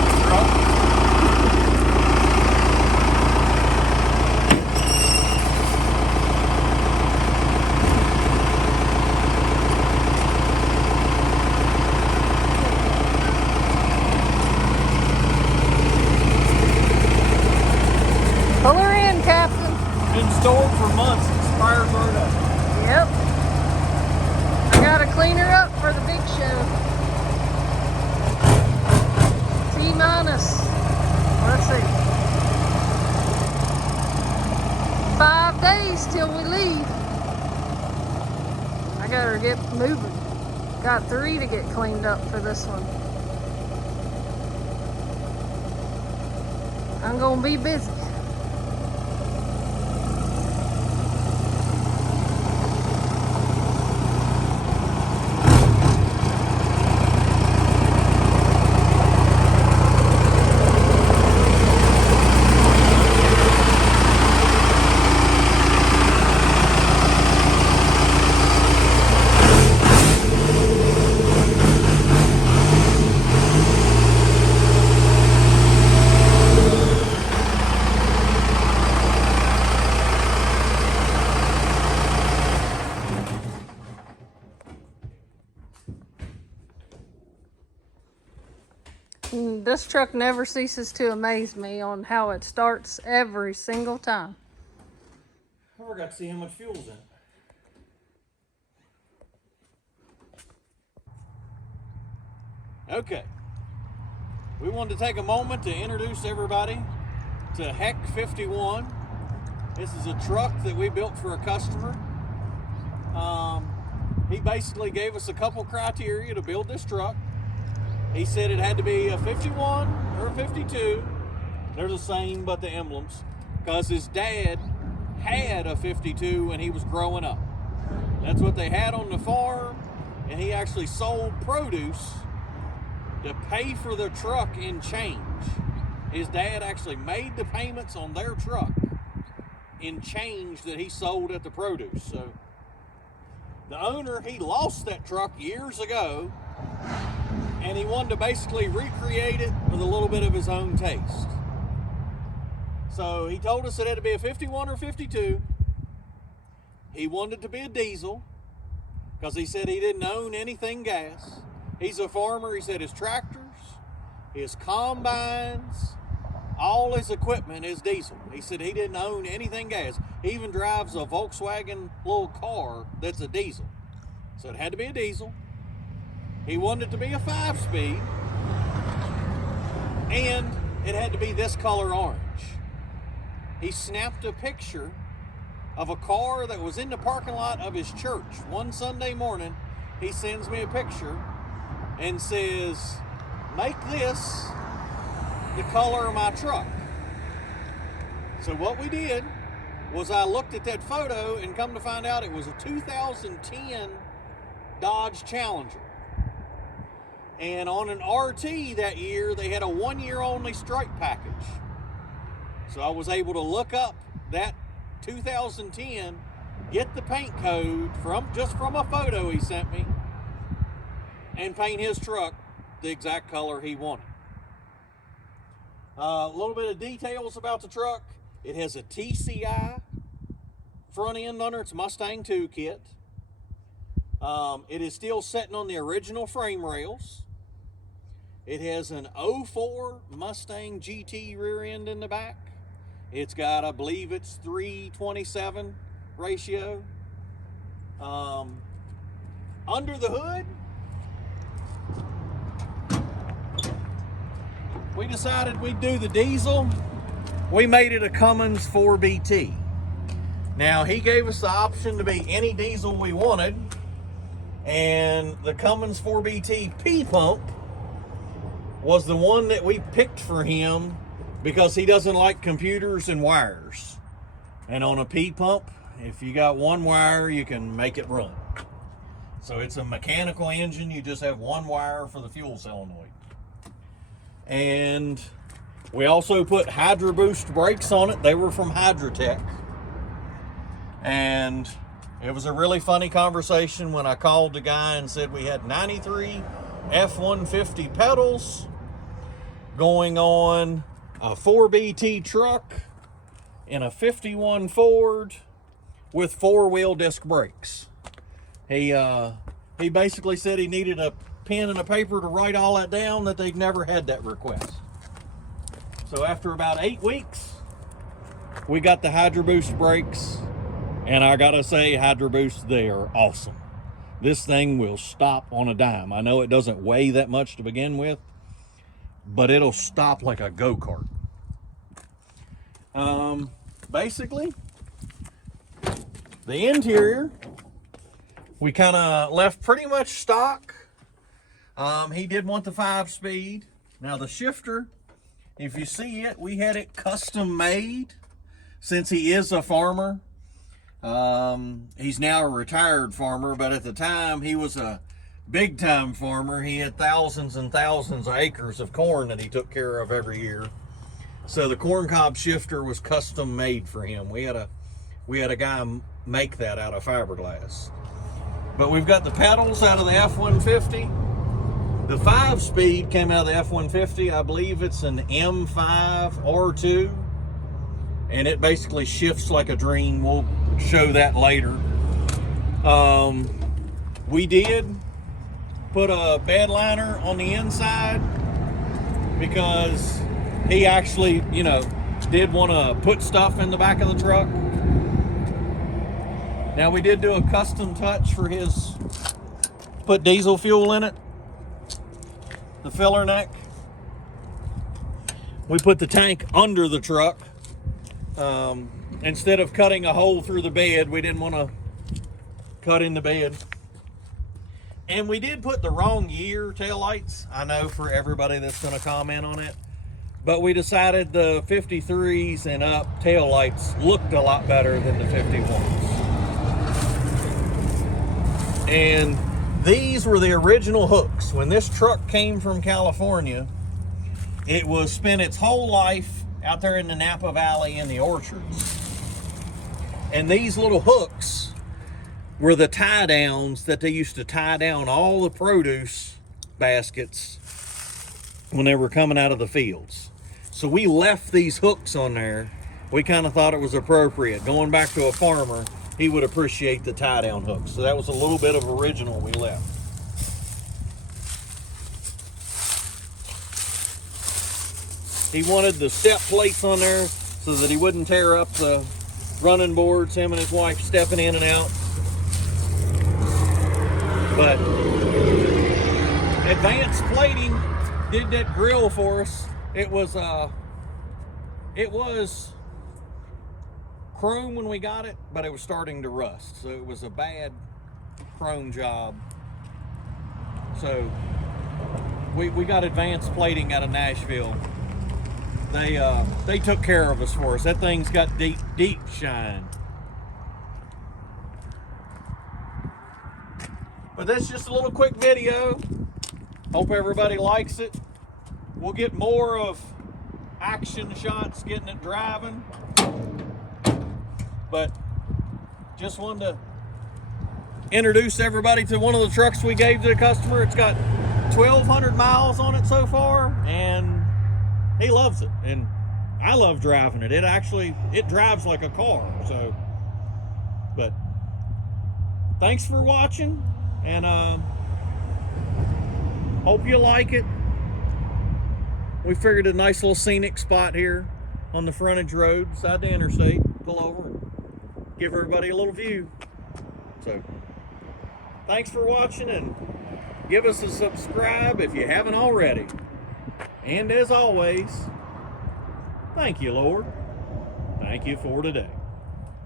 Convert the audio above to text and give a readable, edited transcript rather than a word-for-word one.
fucking truck. Pull her in, Captain. Been stored for months. Expires right up. Yep. I gotta clean her up for the big show. T-minus, let's see, 5 days till we leave. I gotta get moving. Got 3 to get cleaned up for this one. I'm gonna be busy. This truck never ceases to amaze me on how it starts every single time. I forgot to see how much fuel's in it. Okay. We wanted to take a moment to introduce everybody to Heck 51. This is a truck that we built for a customer. He basically gave us a couple criteria to build this truck. He said it had to be a 51 or a 52. They're the same, but the emblems. Because his dad had a 52 when he was growing up. That's what they had on the farm, and he actually sold produce to pay for the truck in change. His dad actually made the payments on their truck in change that he sold at the produce. So the owner, he lost that truck years ago, and he wanted to basically recreate it with a little bit of his own taste. So he told us it had to be a 51 or 52. He wanted it to be a diesel because he said he didn't own anything gas. He's a farmer. He said his tractors, his combines, all his equipment is diesel. He said he didn't own anything gas. He even drives a Volkswagen little car that's a diesel. So it had to be a diesel. He wanted it to be a 5-speed, and it had to be this color orange. He snapped a picture of a car that was in the parking lot of his church. One Sunday morning, he sends me a picture and says, make this the color of my truck. So what we did was I looked at that photo and come to find out it was a 2010 Dodge Challenger. And on an RT that year, they had a 1-year only stripe package. So I was able to look up that 2010, get the paint code just from a photo he sent me, and paint his truck the exact color he wanted. A little bit of details about the truck. It has a TCI front end under its Mustang 2 kit. It is still sitting on the original frame rails. It has an 04 Mustang GT rear end in the back. It's got, I believe it's 3:27 ratio. Under the hood, we decided we'd do the diesel. We made it a Cummins 4BT. Now, he gave us the option to be any diesel we wanted, and the Cummins 4BT P-pump was the one that we picked for him because he doesn't like computers and wires. And on a P-pump, if you got one wire, you can make it run. So it's a mechanical engine. You just have one wire for the fuel solenoid. And we also put Hydro Boost brakes on it. They were from Hydrotech. And it was a really funny conversation when I called the guy and said we had 93 F-150 pedals, going on a 4BT truck in a 51 Ford with 4-wheel disc brakes. He basically said he needed a pen and a paper to write all that down, that they'd never had that request. So after about 8 weeks, we got the Hydro Boost brakes, and I gotta say, Hydro Boost, they are awesome. This thing will stop on a dime. I know it doesn't weigh that much to begin with, but it'll stop like a go-kart. Basically, the interior, we kind of left pretty much stock. He did want the 5-speed. Now the shifter, if you see it, we had it custom made since he is a farmer. He's now a retired farmer, but at the time he was a big time farmer. He had thousands and thousands of acres of corn that he took care of every year. So the corn cob shifter was custom made for him. We had a guy make that out of fiberglass. But we've got the pedals out of the F-150. The 5-speed came out of the F-150. I believe it's an M5 R2. And it basically shifts like a dream. We'll show that later. We did put a bed liner on the inside because he actually, you know, did want to put stuff in the back of the truck. Now we did do a custom touch for his, put diesel fuel in it. The filler neck. We put the tank under the truck. Instead of cutting a hole through the bed, we didn't want to cut in the bed. And we did put the wrong year taillights. I know for everybody that's going to comment on it. But we decided the 53s and up taillights looked a lot better than the 51s. And these were the original hooks. When this truck came from California, it was spent its whole life out there in the Napa Valley in the orchards. And these little hooks were the tie downs that they used to tie down all the produce baskets when they were coming out of the fields. So we left these hooks on there. We kind of thought it was appropriate. Going back to a farmer, he would appreciate the tie down hooks. So that was a little bit of original we left. He wanted the step plates on there so that he wouldn't tear up the running boards, him and his wife stepping in and out. But Advanced Plating did that grill for us. It was chrome when we got it, but it was starting to rust. So it was a bad chrome job. So we got Advanced Plating out of Nashville. They took care of us for us. That thing's got deep shine. But that's just a little quick video. Hope everybody likes it. We'll get more of action shots getting it driving. But just wanted to introduce everybody to one of the trucks we gave to the customer. It's got 1,200 miles on it so far, and he loves it. And I love driving it. It drives like a car. So, but thanks for watching, and hope you like it. We figured a nice little scenic spot here on the frontage road beside the interstate. Pull over and give everybody a little view. So thanks for watching, and give us a subscribe if you haven't already. And as always, thank you, Lord. Thank you for today.